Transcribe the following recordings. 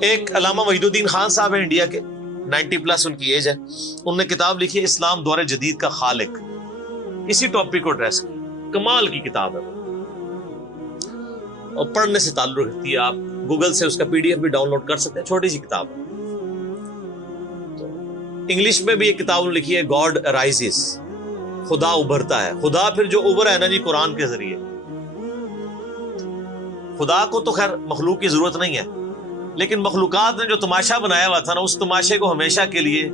ایک علامہ وحید الدین خان صاحب ہیں انڈیا کے، 90+ ان کی ایج ہے، انہوں نے کتاب لکھی ہے اسلام دور جدید کا خالق، اسی ٹاپک کو ایڈریس کیا، کمال کی کتاب ہے وہ، اور پڑھنے سے تعلق رکھتی ہے، آپ گوگل سے اس کا PDF بھی ڈاؤن لوڈ کر سکتے ہیں، چھوٹی سی کتاب ہے۔ تو انگلش میں بھی ایک کتاب لکھی ہے گاڈ رائزز، خدا ابھرتا ہے۔ خدا پھر جو ابھرا ہے نا جی قرآن کے ذریعے، خدا کو تو خیر مخلوق کی ضرورت نہیں ہے، لیکن مخلوقات نے جو تماشا بنایا ہوا تھا نا، اس تماشے کو ہمیشہ کے لیے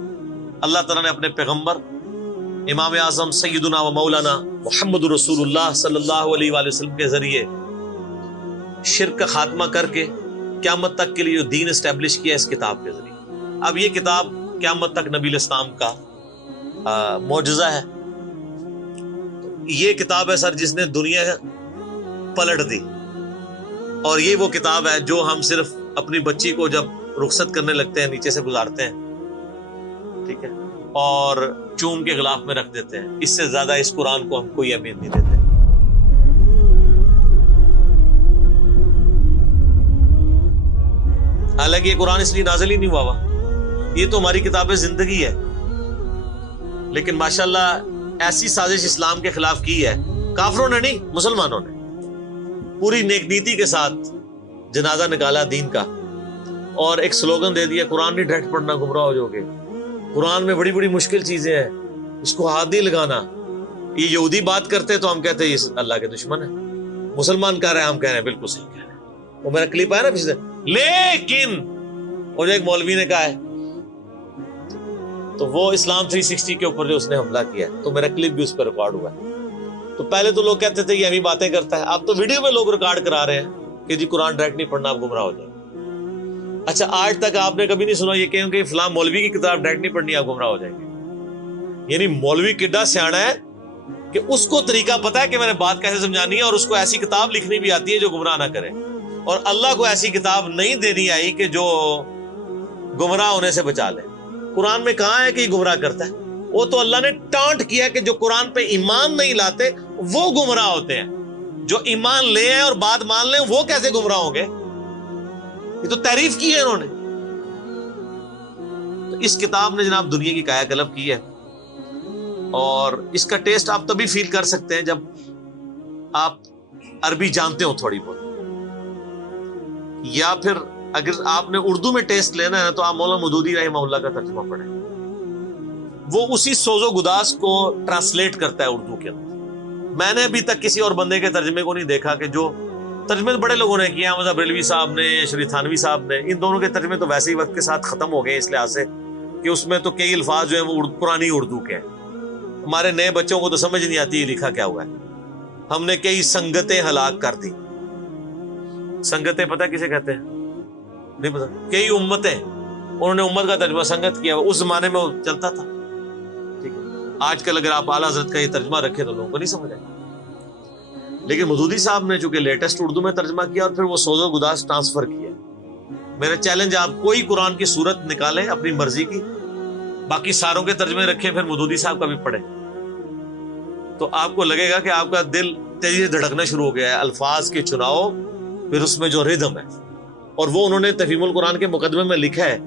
اللہ تعالیٰ نے اپنے پیغمبر امام اعظم سیدنا و مولانا محمد رسول اللہ صلی اللہ علیہ وآلہ وسلم کے ذریعے شرک کا خاتمہ کر کے قیامت تک کے لیے جو دین اسٹیبلش کیا اس کتاب کے ذریعے۔ اب یہ کتاب قیامت تک نبی الاسلام کا معجزہ ہے۔ یہ کتاب ہے سر جس نے دنیا پلٹ دی، اور یہ وہ کتاب ہے جو ہم صرف اپنی بچی کو جب رخصت کرنے لگتے ہیں نیچے سے گزارتے ہیں، ٹھیک ہے، اور چوم کے غلاف میں رکھ دیتے ہیں، اس سے زیادہ اس قرآن کو ہم کوئی اہمیت نہیں دیتے۔ حالانکہ یہ قرآن اس لیے نازل ہی نہیں ہوا ہوا، یہ تو ہماری کتاب زندگی ہے، لیکن ماشاءاللہ ایسی سازش اسلام کے خلاف کی ہے، کافروں نے نہیں، مسلمانوں نے پوری نیک نیتی کے ساتھ جنازہ نکالا دین کا، اور ایک سلوگن دے دیا قرآن نہیں ڈائریکٹ پڑھنا گمراہ ہو جاؤ گے، قرآن میں بڑی بڑی مشکل چیزیں ہیں، اس کو ہاتھ نہیں لگانا۔ یہ یہودی بات کرتے تو ہم کہتے ہیں یہ اللہ کے دشمن ہے، مسلمان کہہ رہے ہیں ہم کہہ رہے ہیں بالکل صحیح کہہ رہے ہیں۔ وہ میرا کلپ آیا نا پچھلے، لیکن وہ جو ایک مولوی نے کہا ہے تو وہ اسلام 360 کے اوپر جو اس نے حملہ کیا ہے، تو میرا کلپ بھی اس پہ ریکارڈ ہوا ہے۔ تو پہلے تو لوگ کہتے تھے کہ ہم ہی باتیں کرتا ہے، اب تو ویڈیو میں لوگ ریکارڈ کرا رہے ہیں کہ جی قرآن ڈائریکٹ نہیں پڑھنا، آپ گمراہ ہو جائیں۔ اچھا آج تک آپ نے کبھی نہیں سنا یہ کہیں کہ فلاں مولوی کی کتاب ڈائریکٹ نہیں پڑھنی، آپ گمراہ ہو جائیں گے؟ یعنی مولوی کڈا سیاڑا ہے کہ اس کو طریقہ پتا ہے کہ میں نے بات کیسے سمجھانی ہے، اور اس کو ایسی کتاب لکھنی بھی آتی ہے جو گمراہ نہ کرے، اور اللہ کو ایسی کتاب نہیں دینی آئی کہ جو گمراہ ہونے سے بچا لے۔ قرآن میں کہاں ہے کہ یہ گمراہ کرتا ہے؟ وہ تو اللہ نے ٹانٹ کیا کہ جو قرآن پہ ایمان نہیں لاتے وہ گمراہ ہوتے ہیں، جو ایمان لے ہیں اور بات مان لیں وہ کیسے گمراہ ہوں گے؟ یہ تو تعریف کی ہے انہوں نے۔ تو اس کتاب نے جناب دنیا کی کایا کلب کی ہے، اور اس کا ٹیسٹ آپ تبھی فیل کر سکتے ہیں جب آپ عربی جانتے ہو تھوڑی بہت، یا پھر اگر آپ نے اردو میں ٹیسٹ لینا ہے تو آپ مولانا مودودی رحمہ اللہ کا ترجمہ پڑھیں، وہ اسی سوز و گداز کو ٹرانسلیٹ کرتا ہے اردو کے اندر۔ میں نے ابھی تک کسی اور بندے کے ترجمے کو نہیں دیکھا کہ جو ترجمے بڑے لوگوں نے کیا، احمد بریلوی صاحب نے، شریف تھانوی صاحب نے، ان دونوں کے ترجمے تو ویسے ہی وقت کے ساتھ ختم ہو گئے اس لحاظ سے کہ اس میں تو کئی الفاظ جو ہیں وہ پرانی اردو کے ہیں، ہمارے نئے بچوں کو تو سمجھ نہیں آتی یہ لکھا کیا ہوا ہے۔ ہم نے کئی سنگتیں ہلاک کر دی۔ سنگتیں پتہ کسے کہتے ہیں؟ نہیں پتا۔ کئی امتیں، انہوں نے امت کا ترجمہ سنگت کیا، اس زمانے میں وہ چلتا تھا، ٹھیک ہے۔ آج کل اگر آپ اعلیٰ حضرت کا یہ ترجمہ رکھے تو لوگوں کو نہیں سمجھ آئے، لیکن مودودی صاحب نے چونکہ لیٹسٹ اردو میں ترجمہ کیا اور پھر وہ سوز و گداز ٹرانسفر کیا۔ میرا چیلنج، آپ کوئی قرآن کی صورت نکالیں اپنی مرضی کی، باقی ساروں کے ترجمے رکھیں، پھر مودودی صاحب کا بھی پڑھیں، تو آپ کو لگے گا کہ آپ کا دل تیزی سے دھڑکنا شروع ہو گیا ہے۔ الفاظ کے چناؤ، پھر اس میں جو ردم ہے، اور وہ انہوں نے تفہیم القرآن کے مقدمے میں لکھا ہے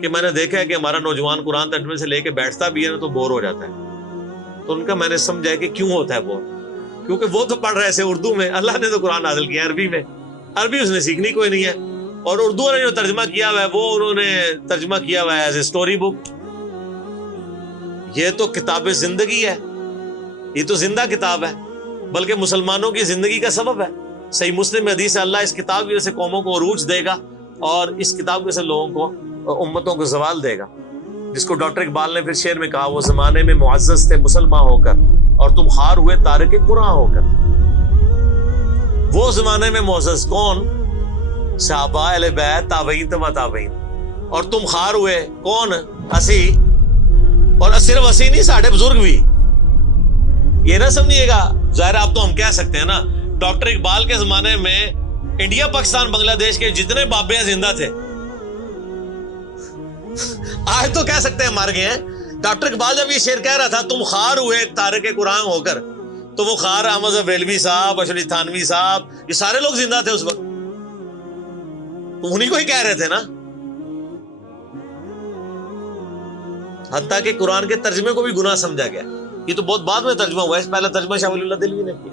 کہ میں نے دیکھا ہے کہ ہمارا نوجوان قرآن ترجمے سے لے کے بیٹھتا بھی ہے نا تو بور ہو جاتا ہے، تو ان کا میں نے سمجھا کہ کیوں ہوتا ہے بور، کیونکہ وہ تو پڑھ رہے تھے اردو میں، اللہ نے تو قرآن نازل کیا عربی میں، عربی اس نے سیکھنی کوئی نہیں ہے، اور اردو نے جو ترجمہ کیا ہوا ہے وہ انہوں نے ترجمہ کیا ہوا ہے ایز اے اسٹوری بک۔ یہ تو کتاب زندگی ہے، یہ تو زندہ کتاب ہے، بلکہ مسلمانوں کی زندگی کا سبب ہے۔ صحیح مسلم میں حدیث ہے اللہ اس کتاب کی وجہ سے قوموں کو عروج دے گا، اور اس کتاب کی وجہ سے لوگوں کو، امتوں کو زوال دے گا، جس کو ڈاکٹر اقبال نے پھر شعر میں کہا، وہ زمانے میں معزز تھے مسلمان ہو کر اور تم خار ہوئے تارک قرآن ہو کر۔ وہ زمانے میں معزز کون؟ صحابہ، اہل بیت، تابعین، تبع تابعین، اور تم خار ہوئے کون؟ اسی، اور صرف اسی نہیں، ساڑھے بزرگ بھی۔ یہ نہ سمجھیے گا، ظاہر آپ تو ہم کہہ سکتے ہیں نا، ڈاکٹر اقبال کے زمانے میں انڈیا، پاکستان، بنگلہ دیش کے جتنے بابے ہیں زندہ تھے، آج تو کہہ سکتے ہیں مر گئے ہیں۔ ڈاکٹر اقبال جب یہ شعر کہہ رہا تھا تم خار ہوئے تارک قرآن ہو کر، تو وہ خار احمد بریلوی صاحب، اشرف تھانوی صاحب، یہ سارے لوگ زندہ تھے اس وقت، تو انہیں کو ہی کہہ رہے تھے نا۔ حتیٰ کہ قرآن کے ترجمے کو بھی گناہ سمجھا گیا. یہ تو بہت بعد میں ترجمہ ہوا ہے, پہلا ترجمہ شاہ ولی اللہ دہلوی نے کیا.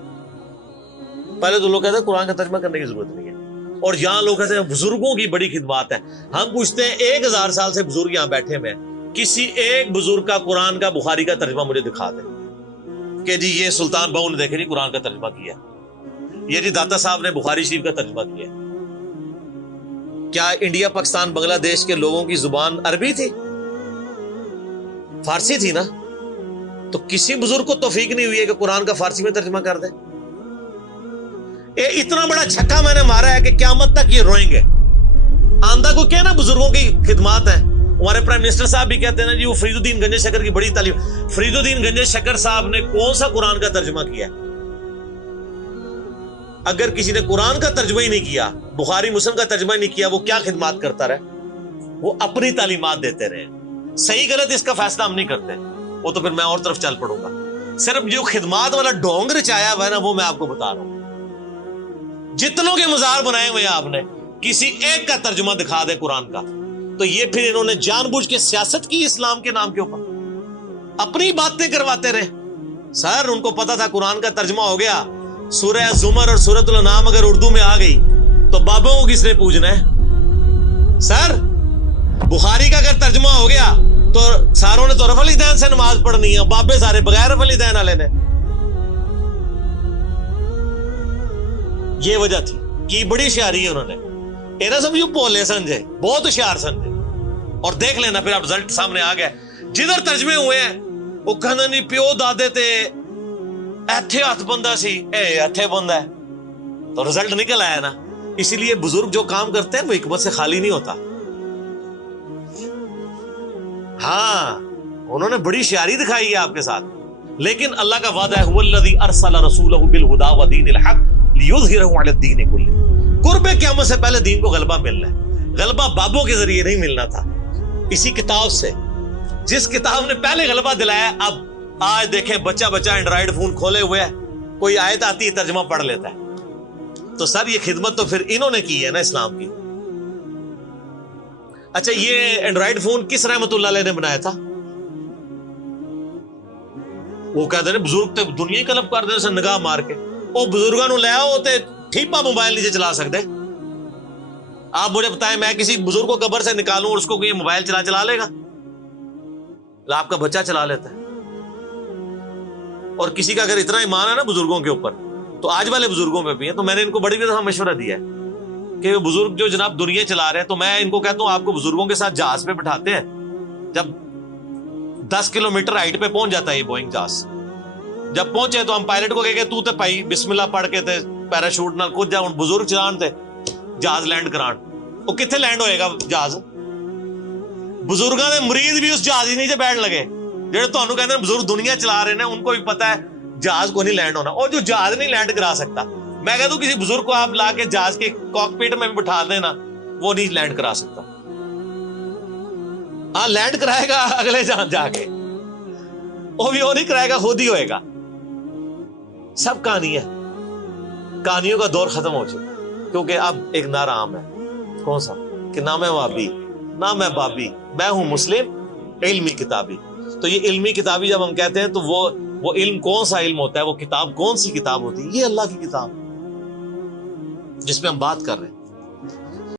پہلے تو لوگ کہتے ہیں قرآن کا ترجمہ کرنے کی ضرورت نہیں ہے. اور یہاں لوگ کہتے ہیں بزرگوں کی بڑی خدمات ہیں. ہم پوچھتے ہیں 1000 سال سے بزرگ یہاں بیٹھے ہوئے ہیں, کسی ایک بزرگ کا قرآن کا بخاری کا ترجمہ مجھے دکھا دیں کہ جی یہ سلطان بہو نے دیکھے جی قرآن کا ترجمہ کیا, یہ جی داتا صاحب نے بخاری شریف کا ترجمہ کیا. کیا انڈیا پاکستان بنگلہ دیش کے لوگوں کی زبان عربی تھی؟ فارسی تھی نا. تو کسی بزرگ کو توفیق نہیں ہوئی ہے کہ قرآن کا فارسی میں ترجمہ کر دے. اتنا بڑا چھکا میں نے مارا ہے کہ قیامت تک یہ روئیں گے. آندہ کو کہنا بزرگوں کی خدمات ہیں. ہمارے پرائم منسٹر صاحب بھی کہتے ہیں نا جی وہ فرید الدین گنج شکر کی بڑی تعلیم. فرید الدین گنج شکر صاحب نے کون سا قرآن کا ترجمہ کیا؟ اگر کسی نے قرآن کا ترجمہ ہی نہیں کیا, بخاری مسلم کا ترجمہ ہی نہیں کیا, وہ کیا خدمات کرتا رہے؟ وہ اپنی تعلیمات دیتے رہے. صحیح غلط اس کا فیصلہ ہم نہیں کرتے, وہ تو پھر میں اور طرف چل پڑوں گا. صرف جو خدمات والا ڈونگ رچایا ہوا ہے نا وہ میں آپ کو بتا رہا ہوں. جتنوں کے مزار بنائے ہوئے آپ نے, کسی ایک کا ترجمہ دکھا دے قرآن کا, تو یہ پھر انہوں نے جان بوجھ کے سیاست کی اسلام کے نام کے اوپر, اپنی باتیں کرواتے رہے. سر ان کو پتا تھا قرآن کا ترجمہ ہو گیا, سورہ زمر اور سورۃ الانعام اگر اردو میں آ گئی تو بابوں کو کس نے پوجنا ہے؟ سر بخاری کا اگر ترجمہ ہو گیا تو ساروں نے تو رفع الیدین سے نماز پڑھنی ہے, بابے سارے بغیر رفع الیدین والے نے. یہ وجہ تھی کہ بڑی ہوشیاری ہے انہوں نے. اینا سمجھو پولے سمجھے, بہت ہوشیار سمجھے. اور دیکھ لینا پھر اب رزلٹ سامنے آ گیا. جدھر ترجمے ہوئے ہیں وہ کہنا نہیں پیو دادے تے ایتھے ہاتھ بندہ سی, اے ایتھے بندہ ہے, تو رزلٹ نکل آیا نا. اسی لیے بزرگ جو کام کرتے ہیں وہ حکمت سے خالی نہیں ہوتا. ہاں انہوں نے بڑی ہوشیاری دکھائی ہے آپ کے ساتھ, لیکن اللہ کا وعدہ ہے هو الذی ارسل رسولہ بالہدی ودین الحق لیظہرہ علی الدین کلہ. قرب قیامت سے پہلے دین کو غلبہ ملنا ہے. غلبہ بابوں کے ذریعے نہیں ملنا تھا, اسی کتاب سے. جس کتاب نے پہلے غلبہ دلایا, اب آج دیکھیں بچہ اینڈرائیڈ فون کھولے ہوئے ہے, کوئی آیت آتی ہے ترجمہ پڑھ لیتا ہے. تو سر یہ خدمت تو پھر انہوں نے کی ہے نا اسلام کی. اچھا یہ اینڈرائیڈ فون کس رحمت اللہ علیہ نے بنایا تھا؟ وہ کہتے ہیں بزرگ تے دنیا ہی قلب کر دے سے نگاہ مار کے. وہ بزرگوں نو لے آؤ تے ٹھیپا موبائل نیچے چلا سکتے. آپ مجھے بتائیں میں کسی بزرگ کو قبر سے نکالوں اور اس کو یہ موبائل چلا لے گا؟ آپ کا بچہ چلا لیتا ہے. اور کسی کا اگر اتنا ایمان ہے نا بزرگوں کے اوپر, تو آج والے بزرگوں میں بھی ہے. تو میں نے ان کو بڑی دفعہ مشورہ دیا ہے کہ بزرگ جو جناب دنیا چلا رہے ہیں, تو میں ان کو کہتا ہوں آپ کو بزرگوں کے ساتھ جہاز پہ بٹھاتے ہیں. جب 10 کلومیٹر ہائٹ پہ پہنچ جاتا ہے یہ بوئنگ جہاز, جب پہنچے تو ہم پائلٹ کو کہے تو تے پائی بسم اللہ پڑھ کے تے پیراشوٹ نال کود جا. بزرگ چلان تے جہاز لینڈ کران, وہ کتنے لینڈ ہوئے گا جہاز؟ بزرگاں دے مرید بھی اس جہاز ہی نیچے بیٹھ لگے. جہاں تانوں کہتے ہیں بزرگ دنیا چلا رہے ہیں, ان کو بھی پتا ہے جہاز کو نہیں لینڈ ہونا. اور جو جہاز نہیں لینڈ کرا سکتا, میں کہتا ہوں کسی بزرگ کو آپ لا کے جہاز کے کاکپٹ میں بٹھا دینا, وہ نہیں لینڈ کرا سکتا. ہاں لینڈ کرائے گا اگلے جہاں جا کے, وہ بھی وہ نہیں کرائے گا, خود ہی ہوئے گا. سب کہانی ہے, کہانیوں کا دور ختم ہو چکا, کیونکہ اب ایک نعرہ عام ہے. کون سا؟ کہ نہ میں وابی نہ میں بابی, میں ہوں مسلم علمی کتابی. تو یہ علمی کتابی جب ہم کہتے ہیں تو وہ علم کون سا علم ہوتا ہے, وہ کتاب کون سی کتاب ہوتی ہے؟ یہ اللہ کی کتاب جس پہ ہم بات کر رہے ہیں.